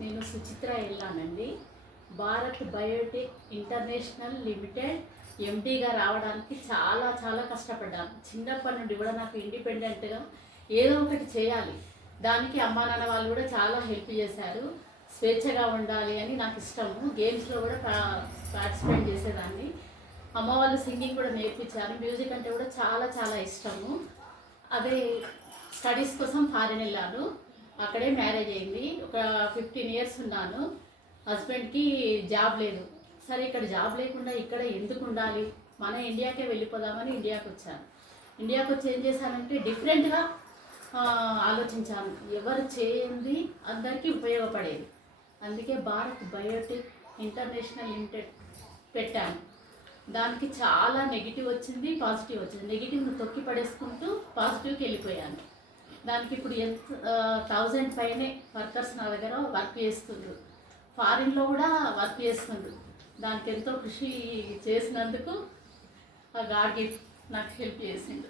నేను సుచిత్ర ఎల్లానండి. Bharat biotech international limited ఎండీగా రావడానికి చాలా చాలా కష్టపడ్డాను. చిన్నప్పటి నుండి కూడా నాకు ఇండిపెండెంట్గా ఏదో ఒకటి చేయాలి, దానికి అమ్మా నాన్న వాళ్ళు కూడా చాలా హెల్ప్ చేశారు. స్వేచ్ఛగా ఉండాలి అని నాకు ఇష్టము. గేమ్స్లో కూడా పార్టిసిపేట్ చేసేదాన్ని. అమ్మ వాళ్ళు సింగింగ్ కూడా నేర్పించారు. మ్యూజిక్ అంటే కూడా చాలా చాలా ఇష్టము. అదే స్టడీస్ కోసం ఫారిన్ వెళ్ళాను. అక్కడే మ్యారేజ్ అయింది. ఒక 15 ఇయర్స్ ఉన్నాను. హస్బెండ్కి జాబ్ లేదు. సరే ఇక్కడ జాబ్ లేకుండా ఇక్కడ ఎందుకు ఉండాలి, మన ఇండియాకే వెళ్ళిపోదామని ఇండియాకి వచ్చాను. ఇండియాకి వచ్చి ఏం చేశానంటే డిఫరెంట్గా ఆలోచించాను. ఎవరు చేయంది అందరికీ ఉపయోగపడేది. అందుకే భారత్ బయోటెక్ ఇంటర్నేషనల్ లిమిటెడ్ పెట్టాను. దానికి చాలా నెగిటివ్ వచ్చింది, పాజిటివ్ వచ్చింది. నెగిటివ్ను తొక్కి పడేసుకుంటూ పాజిటివ్కి వెళ్ళిపోయాను. దానికి ఇప్పుడు 1000 పైనే వర్కర్స్ నా దగ్గర వర్క్ చేస్తుండ్రు. ఫారిన్లో కూడా వర్క్ చేస్తుండ్రు. దానికి ఎంతో కృషి చేసినందుకు ఆ గాడ్ గిఫ్ట్ నాకు హెల్ప్ చేసిండు.